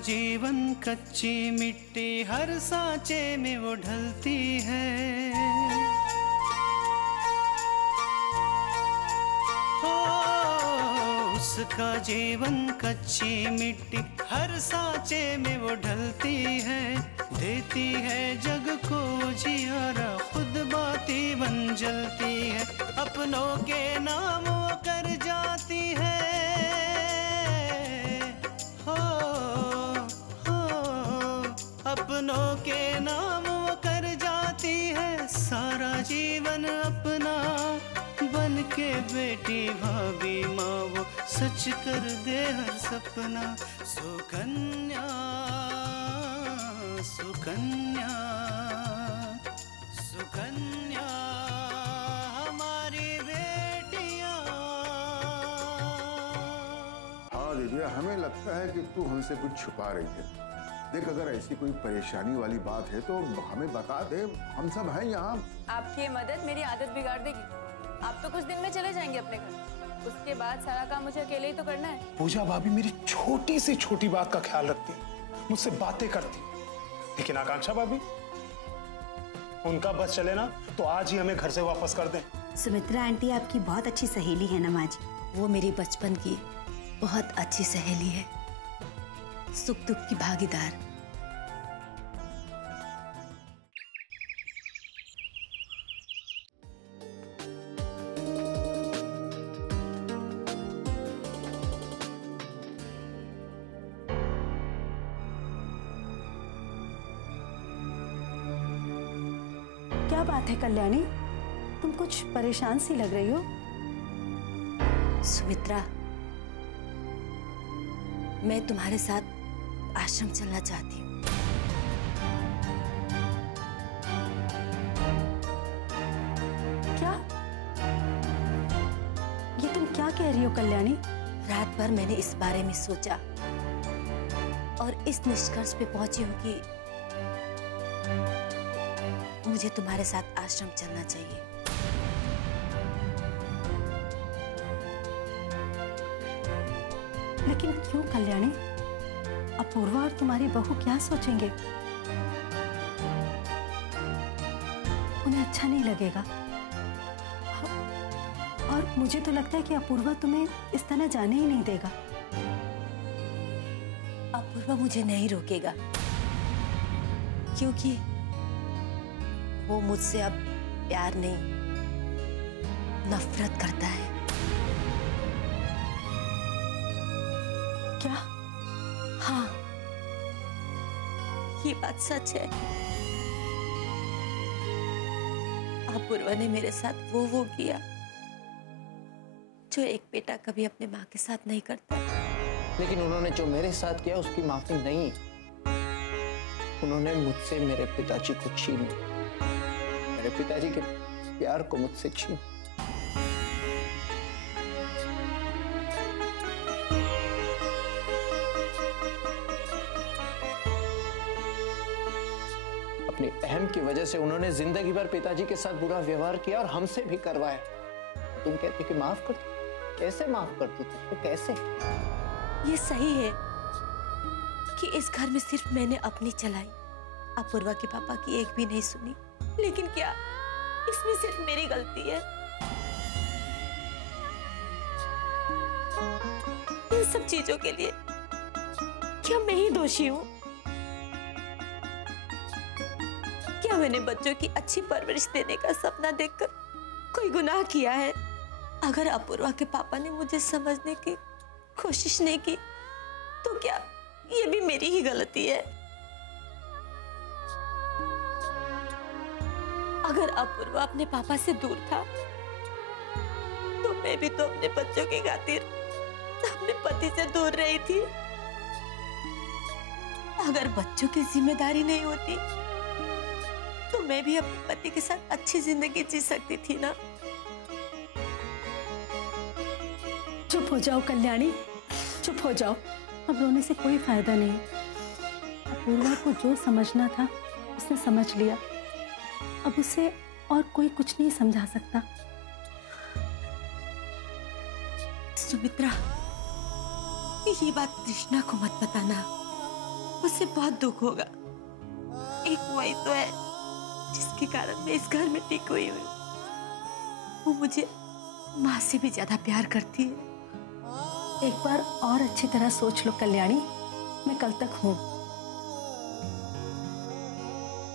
जीवन कच्ची मिट्टी, हर सांचे में वो ढलती है। हो उसका जीवन कच्ची मिट्टी, हर सांचे में वो ढलती है। देती है जग को जियारा, खुद बाती बन जलती है। अपनों के नाम वो कर जाती है। अपनों के नाम वो कर जाती है। सारा जीवन अपना बन के बेटी भाभी माँ वो सच कर दे हर सपना। सुकन्या सुकन्या सुकन्या हमारी बेटियाँ। हाँ दिव्या, हमें लगता है कि तू हमसे कुछ छुपा रही है। देख, अगर ऐसी कोई परेशानी वाली बात है तो हमें बता दे, हम सब हैं यहाँ। आपकी मदद मेरी आदत बिगाड़ देगी। आप तो कुछ दिन में चले जाएंगे अपने घर, उसके बाद सारा काम मुझे अकेले ही तो करना है। पूजा भाभी मेरी छोटी से छोटी बात का ख्याल रखती, मुझसे बातें करती, लेकिन आकांक्षा भाभी, उनका बस चले ना तो आज ही हमें घर से वापस कर दें। सुमित्रा आंटी आपकी बहुत अच्छी सहेली है ना माँ जी। वो मेरी बचपन की बहुत अच्छी सहेली है, सुख दुख की भागीदार। क्या बात है कल्याणी, तुम कुछ परेशान सी लग रही हो। सुमित्रा, मैं तुम्हारे साथ आश्रम चलना चाहती हूँ। क्या? ये तुम क्या कह रही हो कल्याणी? रात भर मैंने इस बारे में सोचा और इस निष्कर्ष पे पहुंची हूँ कि मुझे तुम्हारे साथ आश्रम चलना चाहिए। लेकिन क्यों कल्याणी? अपूर्वा और तुम्हारी बहू क्या सोचेंगे? उन्हें अच्छा नहीं लगेगा। और मुझे तो लगता है कि अपूर्वा तुम्हें इस तरह जाने ही नहीं देगा। अपूर्वा मुझे नहीं रोकेगा, क्योंकि वो मुझसे अब प्यार नहीं, नफरत करता है। क्या? हाँ, ये बात सच है। अपूर्वा ने मेरे साथ वो किया जो एक बेटा कभी अपने माँ के साथ नहीं करता। लेकिन उन्होंने जो मेरे साथ किया उसकी माफी नहीं। उन्होंने मुझसे मेरे पिताजी को छीन, मेरे पिताजी के प्यार को मुझसे छीन। अपनी अहम की वजह से उन्होंने जिंदगी भर पिताजी के साथ बुरा व्यवहार किया और हमसे भी करवाया। तुम कहते कि माफ कर दो? कैसे माफ कर दो तुझको? कैसे? ये सही है कि इस घर में सिर्फ मैंने अपनी चलाई, अपूर्वा के पापा की एक भी नहीं सुनी। लेकिन क्या इसमें सिर्फ मेरी गलती है? इन सब चीजों के लिए क्या मैं ही दोषी हूँ? क्या मैंने बच्चों की अच्छी परवरिश देने का सपना देखकर कोई गुनाह किया है? अगर अपूर्वा के पापा ने मुझे समझने की कोशिश नहीं की तो क्या ये भी मेरी ही गलती है? अगर अपूर्वा अपने पापा से दूर था तो मैं भी तो अपने बच्चों की खातिर अपने पति से दूर रही थी। अगर बच्चों की जिम्मेदारी नहीं होती तो मैं भी अपने पति के साथ अच्छी जिंदगी जी सकती थी ना। चुप हो जाओ कल्याणी, चुप हो जाओ। अब रोने से कोई फायदा नहीं। अपूर्वा को जो समझना था उसने समझ लिया। अब उसे और कोई कुछ नहीं समझा सकता। सुमित्रा, ये बात कृष्णा को मत बताना। उसे बहुत दुख होगा। एक वही तो है जिसके कारण मैं इस घर में टिक हुई हूँ। वो मुझे माँ से भी ज्यादा प्यार करती है। एक बार और अच्छी तरह सोच लो कल्याणी, मैं कल तक हूँ।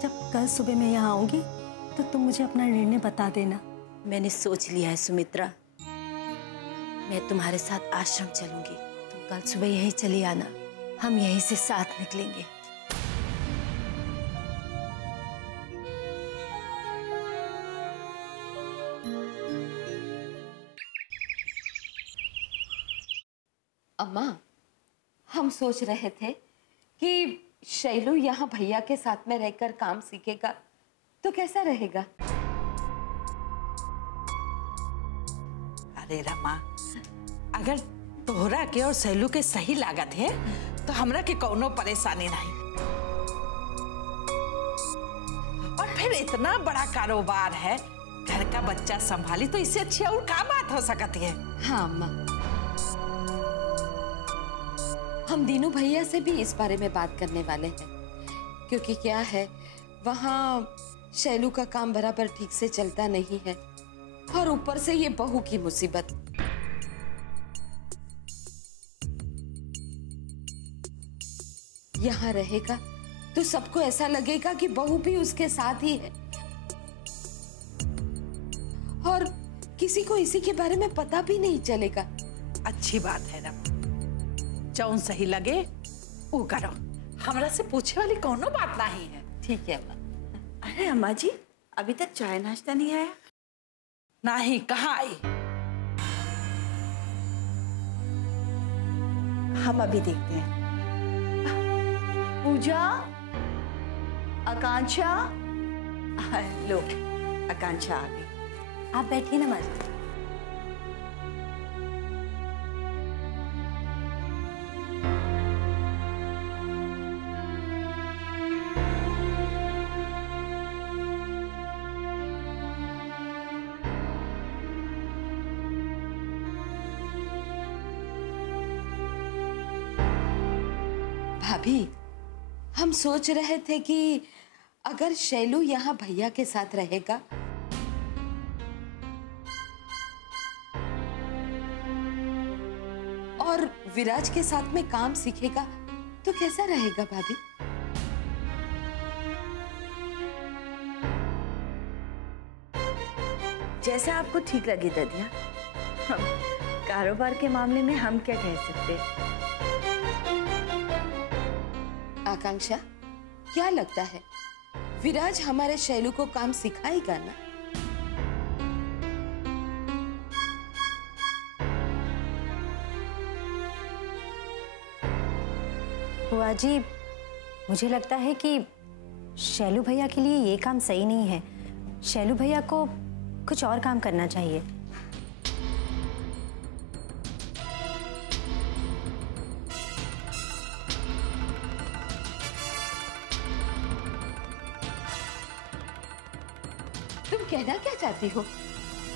जब कल सुबह मैं यहाँ आऊंगी तो तुम मुझे अपना निर्णय बता देना। मैंने सोच लिया है सुमित्रा, मैं तुम्हारे साथ आश्रम चलूंगी। तुम कल सुबह यहीं चली आना, हम यहीं से साथ निकलेंगे। अम्मा, हम सोच रहे थे कि शैलू यहाँ भैया के साथ में रहकर काम सीखेगा तो कैसा रहेगा? अरे रमा, अगर तोहरा के और शैलू के सही लागत है तो हमरा के कोनो परेशानी नहीं। और फिर इतना बड़ा कारोबार है, घर का बच्चा संभाली तो इससे अच्छी और क्या बात हो सकती है। हाँ अम्मा, हम दीनू भैया से भी इस बारे में बात करने वाले हैं, क्योंकि क्या है, वहाँ शैलू का काम बराबर ठीक से चलता नहीं है और ऊपर से ये बहू की मुसीबत। यहाँ रहेगा तो सबको ऐसा लगेगा कि बहू भी उसके साथ ही है और किसी को इसी के बारे में पता भी नहीं चलेगा। अच्छी बात है रमा, जौन सही लगे वो करो, हमरा से पूछे वाली कोनो बात नहीं है। ठीक है अम्मा। अरे अम्मा जी, अभी तक चाय नाश्ता नहीं आया? नहीं, कहाँ आई? हम अभी देखते हैं। पूजा, आकांक्षा, लो आकांक्षा आ गई। आप बैठिए ना माजी। भाभी, हम सोच रहे थे कि अगर शैलू यहाँ भैया के साथ रहेगा और विराज के साथ में काम सीखेगा तो कैसा रहेगा भाभी? जैसा आपको ठीक लगे ददिया। कारोबार के मामले में हम क्या कह सकते। आकांक्षा, क्या लगता है विराज हमारे शैलू को काम सिखाएगा ना? बुआ जी, मुझे लगता है कि शैलू भैया के लिए ये काम सही नहीं है। शैलू भैया को कुछ और काम करना चाहिए। तुम कहना क्या चाहती हो?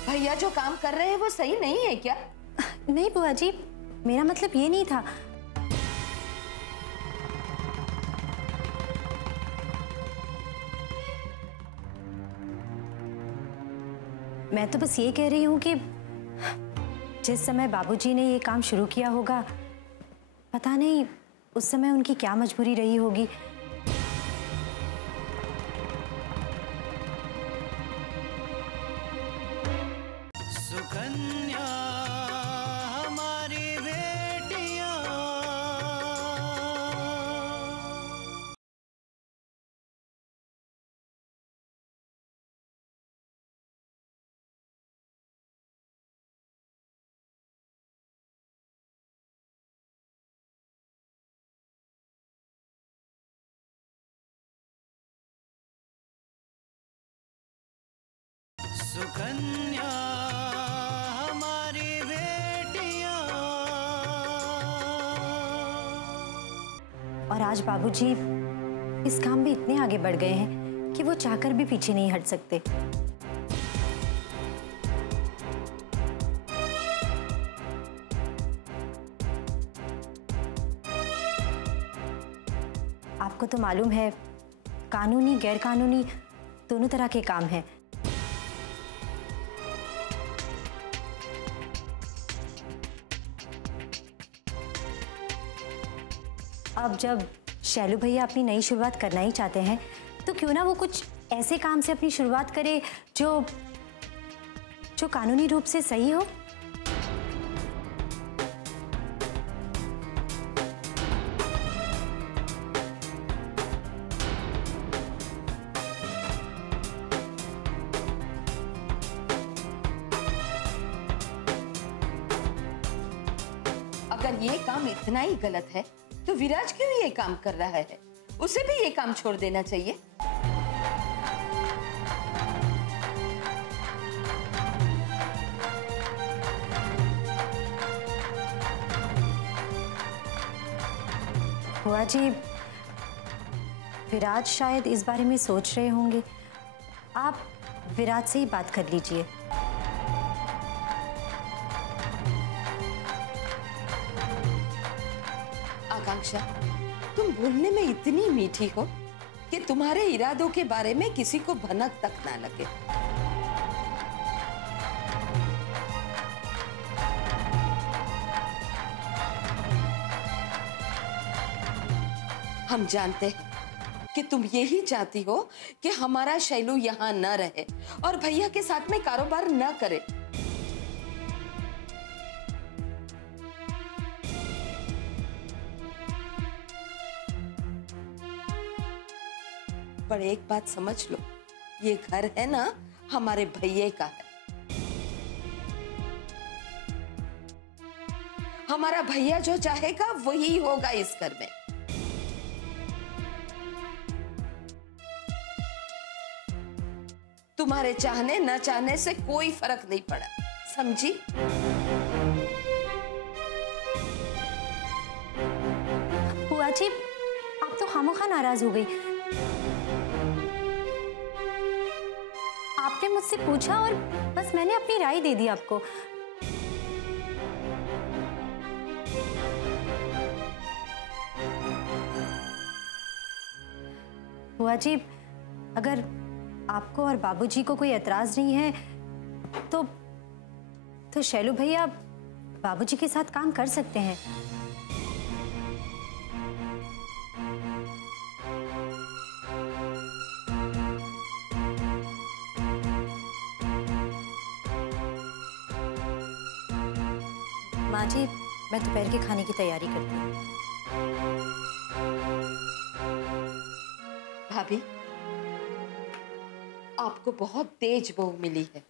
भैया जो काम कर रहे हैं वो सही नहीं है क्या? नहीं बुआ जी, मेरा मतलब ये नहीं था। मैं तो बस ये कह रही हूँ कि जिस समय बाबूजी ने ये काम शुरू किया होगा, पता नहीं उस समय उनकी क्या मजबूरी रही होगी। सुकन्या हमारी बेटियां, सुकन्या हमारी बेटियां। और आज बाबूजी इस काम में इतने आगे बढ़ गए हैं कि वो चाहकर भी पीछे नहीं हट सकते। तो मालूम है कानूनी गैर कानूनी दोनों तरह के काम हैं। अब जब शैलू भैया अपनी नई शुरुआत करना ही चाहते हैं तो क्यों ना वो कुछ ऐसे काम से अपनी शुरुआत करे जो कानूनी रूप से सही हो। अगर ये काम इतना ही गलत है तो विराज क्यों ये काम कर रहा है? उसे भी ये काम छोड़ देना चाहिए। बुआ जी, विराज शायद इस बारे में सोच रहे होंगे। आप विराज से ही बात कर लीजिए। आकांक्षा, तुम बोलने में इतनी मीठी हो कि तुम्हारे इरादों के बारे में किसी को भनक तक ना लगे। हम जानते हैं कि तुम यही चाहती हो कि हमारा शैलू यहाँ न रहे और भैया के साथ में कारोबार न करे। पर एक बात समझ लो, ये घर है ना हमारे भैया का है। हमारा भैया जो चाहेगा वही होगा इस घर में। तुम्हारे चाहने न चाहने से कोई फर्क नहीं पड़ा, समझी? बुआ जी, आप तो खामोखा नाराज हो गई। आपने मुझसे पूछा और बस मैंने अपनी राय दे दी आपको। बुआ जी, अगर आपको और बाबूजी को कोई एतराज नहीं है तो शैलू भैया बाबूजी के साथ काम कर सकते हैं। माँ जी, मैं दोपहर के खाने की तैयारी करती हूँ। भाभी, आपको बहुत तेज बहू मिली है।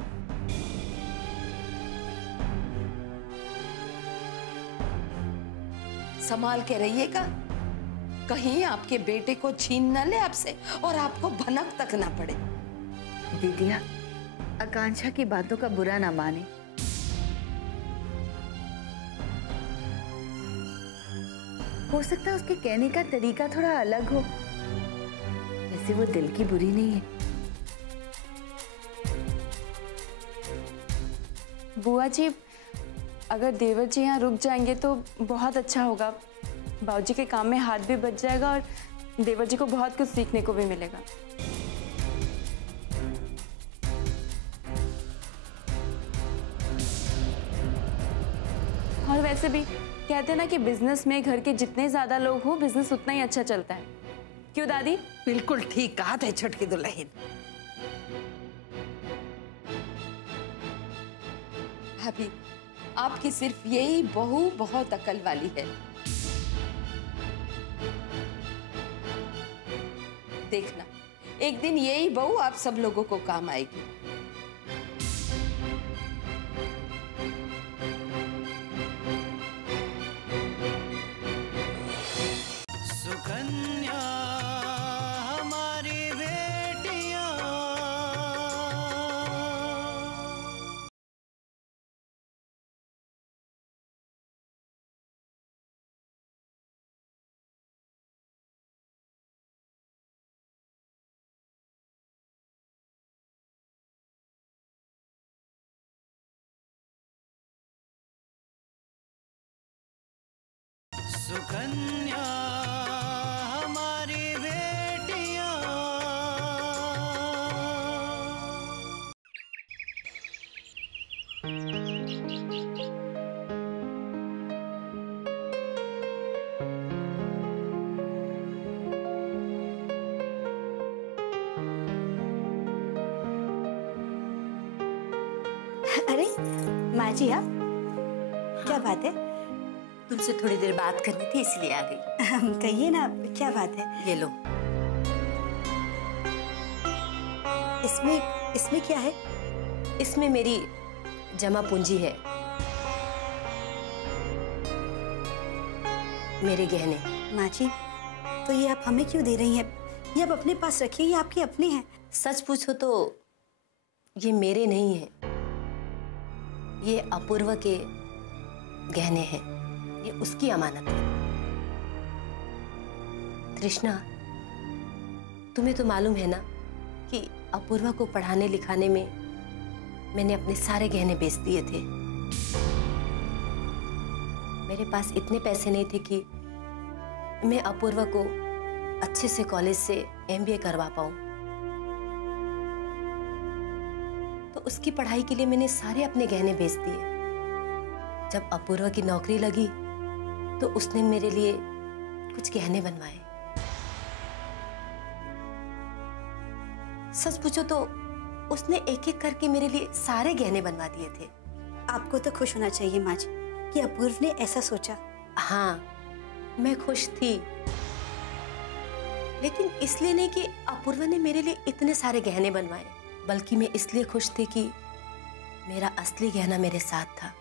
संभाल के रहिएगा, कहीं आपके बेटे को छीन न ले आपसे और आपको भनक तक ना पड़े। दीदिया, आकांक्षा की बातों का बुरा ना माने। हो सकता है उसके कहने का तरीका थोड़ा अलग हो, वैसे वो दिल की बुरी नहीं है। बुआ जी, अगर देवर जी यहाँ रुक जाएंगे तो बहुत अच्छा होगा। बाबूजी के काम में हाथ भी बच जाएगा और देवर जी को बहुत कुछ सीखने को भी मिलेगा। और वैसे भी कहते हैं ना कि बिजनेस में घर के जितने ज्यादा लोग हो, बिजनेस उतना ही अच्छा चलता है। क्यों दादी? बिल्कुल ठीक कहा है छोटकी दुल्हन। भाभी, आपकी सिर्फ यही बहू बहुत अकल वाली है। देखना, एक दिन यही बहू आप सब लोगों को काम आएगी। सुकन्या हमारी बेटियां। सुकन्या हमारी अरे माँ जी आप, क्या बात है? तुमसे थोड़ी देर बात करनी थी इसलिए आ गई। कहिए ना, क्या बात है? ये लो। इसमें क्या है? इसमें मेरी जमा पूंजी है, मेरे गहने। माँ जी, तो ये आप हमें क्यों दे रही हैं? ये आप अपने पास रखिए, ये आपके अपने हैं। सच पूछो तो ये मेरे नहीं है, ये अपूर्व के गहने हैं, ये उसकी अमानत है। तृष्णा, तुम्हें तो मालूम है ना कि अपूर्वा को पढ़ाने लिखाने में मैंने अपने सारे गहने बेच दिए थे। मेरे पास इतने पैसे नहीं थे कि मैं अपूर्वा को अच्छे से कॉलेज से MBA करवा पाऊं। तो उसकी पढ़ाई के लिए मैंने सारे अपने गहने बेच दिए। जब अपूर्वा की नौकरी लगी तो उसने मेरे लिए कुछ गहने बनवाए। सच पूछो तो उसने एक एक करके मेरे लिए सारे गहने बनवा दिए थे। आपको तो खुश होना चाहिए माँ जी कि अपूर्व ने ऐसा सोचा। हाँ, मैं खुश थी, लेकिन इसलिए नहीं कि अपूर्वा ने मेरे लिए इतने सारे गहने बनवाए, बल्कि मैं इसलिए खुश थी कि मेरा असली गहना मेरे साथ था,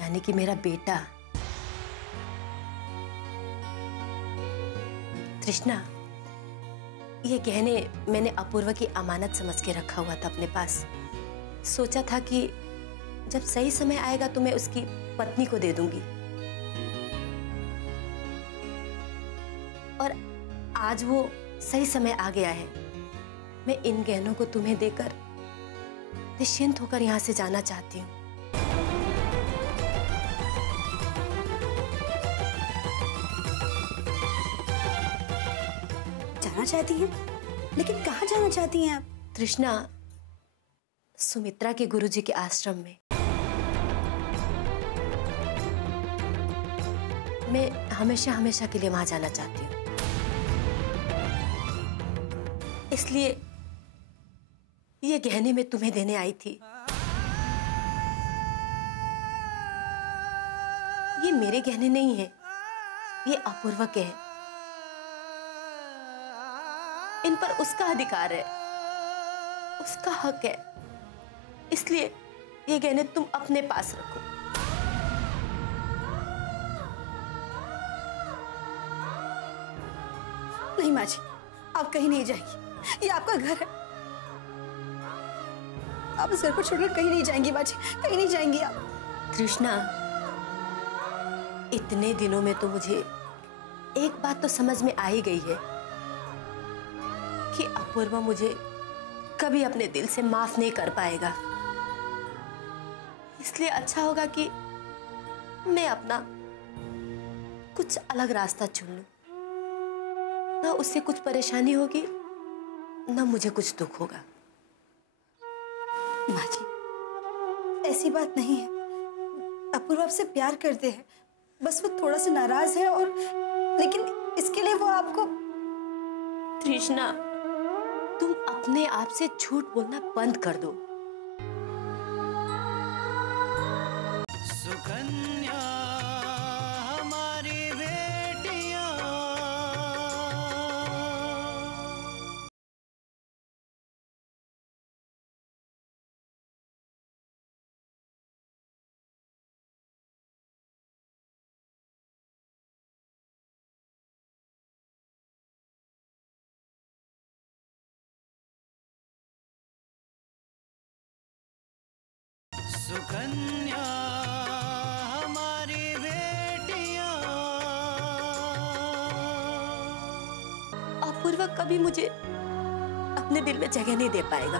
यानी कि मेरा बेटा। तृष्णा, ये गहने मैंने अपूर्वा की अमानत समझ के रखा हुआ था अपने पास। सोचा था कि जब सही समय आएगा तो मैं उसकी पत्नी को दे दूंगी। और आज वो सही समय आ गया है। मैं इन गहनों को तुम्हें देकर निश्चिंत होकर यहाँ से जाना चाहती हूँ। जाना चाहती हैं? लेकिन कहाँ जाना चाहती हैं आप? तृष्णा, सुमित्रा के गुरुजी के आश्रम में। मैं हमेशा हमेशा के लिए वहां जाना चाहती हूँ। इसलिए ये गहने मैं तुम्हें देने आई थी। ये मेरे गहने नहीं है, ये अपूर्वा के हैं। इन पर उसका अधिकार है, उसका हक है। इसलिए ये गहने तुम अपने पास रखो। नहीं माँ जी, आप कहीं नहीं जाएंगी, ये आपका घर है। आप इस घर को छोड़कर कहीं नहीं जाएंगी माँ जी, कहीं नहीं जाएंगी आप। तृष्णा, इतने दिनों में तो मुझे एक बात तो समझ में आ ही गई है कि अपूर्वा मुझे कभी अपने दिल से माफ नहीं कर पाएगा। इसलिए अच्छा होगा कि मैं अपना कुछ अलग रास्ता चुन लूं। ना उससे कुछ परेशानी होगी, ना मुझे कुछ दुख होगा। माँ जी, ऐसी बात नहीं है। अपूर्व आपसे प्यार करते हैं, बस वो थोड़ा सा नाराज है, और लेकिन इसके लिए वो आपको। तृष्णा, तुम अपने आप से झूठ बोलना बंद कर दो। सुकन्या हमारी बेटियां, सुकन्या हमारी बेटियां। अपूर्वा कभी मुझे अपने दिल में जगह नहीं दे पाएगा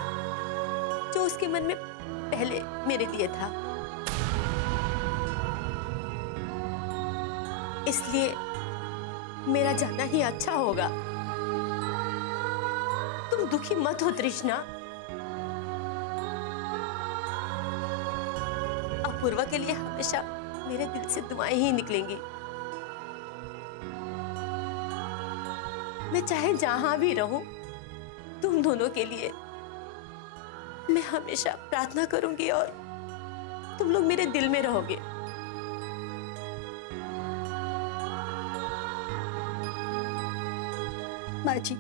जो उसके मन में पहले मेरे लिए था। इसलिए मेरा जाना ही अच्छा होगा। तुम दुखी मत हो तृष्णा। अपूर्वा के लिए हमेशा मेरे दिल से दुआएं ही निकलेंगी। मैं चाहे जहां भी रहूं, तुम दोनों के लिए मैं हमेशा प्रार्थना करूंगी और तुम लोग मेरे दिल में रहोगे। माँ जी,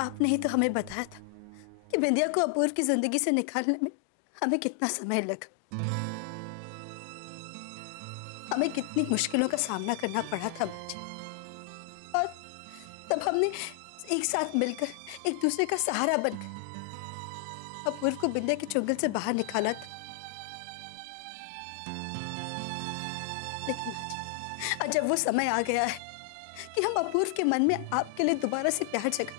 आपने ही तो हमें बताया था कि बिंदिया को अपूर्व की जिंदगी से निकालने में हमें कितना समय लगा, हमें कितनी मुश्किलों का सामना करना पड़ा था माँ जी। और तब हमने एक साथ मिलकर एक दूसरे का सहारा बनकर अपूर्व को बिंदिया के चुंगल से बाहर निकाला था। लेकिन माँ जी, आज जब वो समय आ गया है कि हम अपूर्व के मन में आपके लिए दोबारा से प्यार जगा,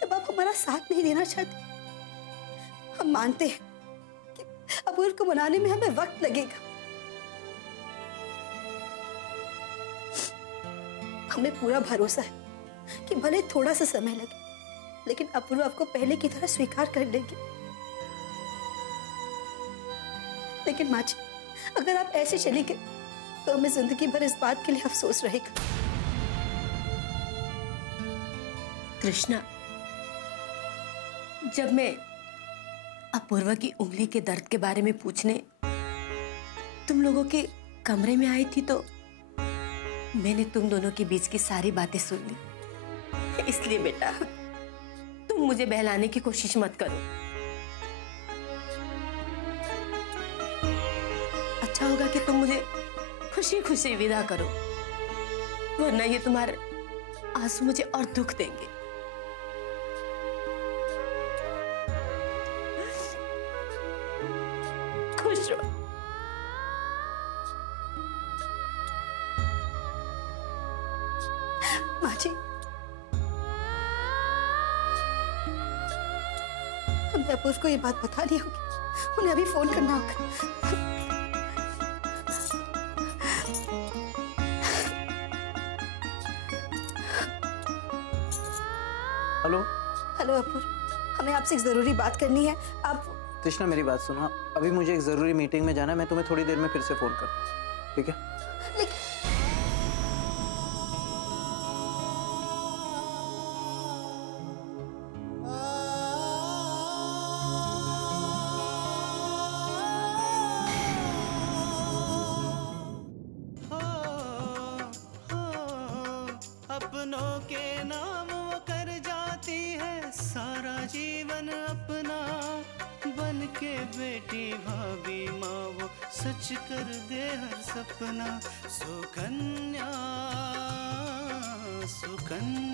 तब आप हमारा साथ नहीं देना चाहते। हम मानते हैं कि अपूर्व को मनाने में हमें वक्त लगेगा। हमें पूरा भरोसा है कि भले थोड़ा सा समय लगे, लेकिन अपूर्व आपको पहले की तरह स्वीकार कर लेंगे। लेकिन माँ जी, अगर आप ऐसे चली गए तो हमें जिंदगी भर इस बात के लिए अफसोस रहेगा। कृष्णा, जब मैं अपूर्वा की उंगली के दर्द के बारे में पूछने तुम लोगों के कमरे में आई थी तो मैंने तुम दोनों के बीच की सारी बातें सुन ली। इसलिए बेटा, तुम मुझे बहलाने की कोशिश मत करो। अच्छा होगा कि तुम मुझे खुशी खुशी विदा करो, वरना ये तुम्हारे आंसू मुझे और दुख देंगे। खुश रहो। माँ जी, हमें अपूर्व को ये बात बतानी होगी, उन्हें अभी फोन करना होगा। हेलो। हेलो अपूर्व, हमें आपसे एक जरूरी बात करनी है। आप तृष्णा, मेरी बात सुनो, अभी मुझे एक जरूरी मीटिंग में जाना है, मैं तुम्हें थोड़ी देर में फिर से फोन करता हूँ, ठीक है? अपनों के नाम वो कर जाती है सारा जीवन अपना, बन के बेटी भाभी माँ वो सच कर दे हर सपना। सुकन्या सुकन्या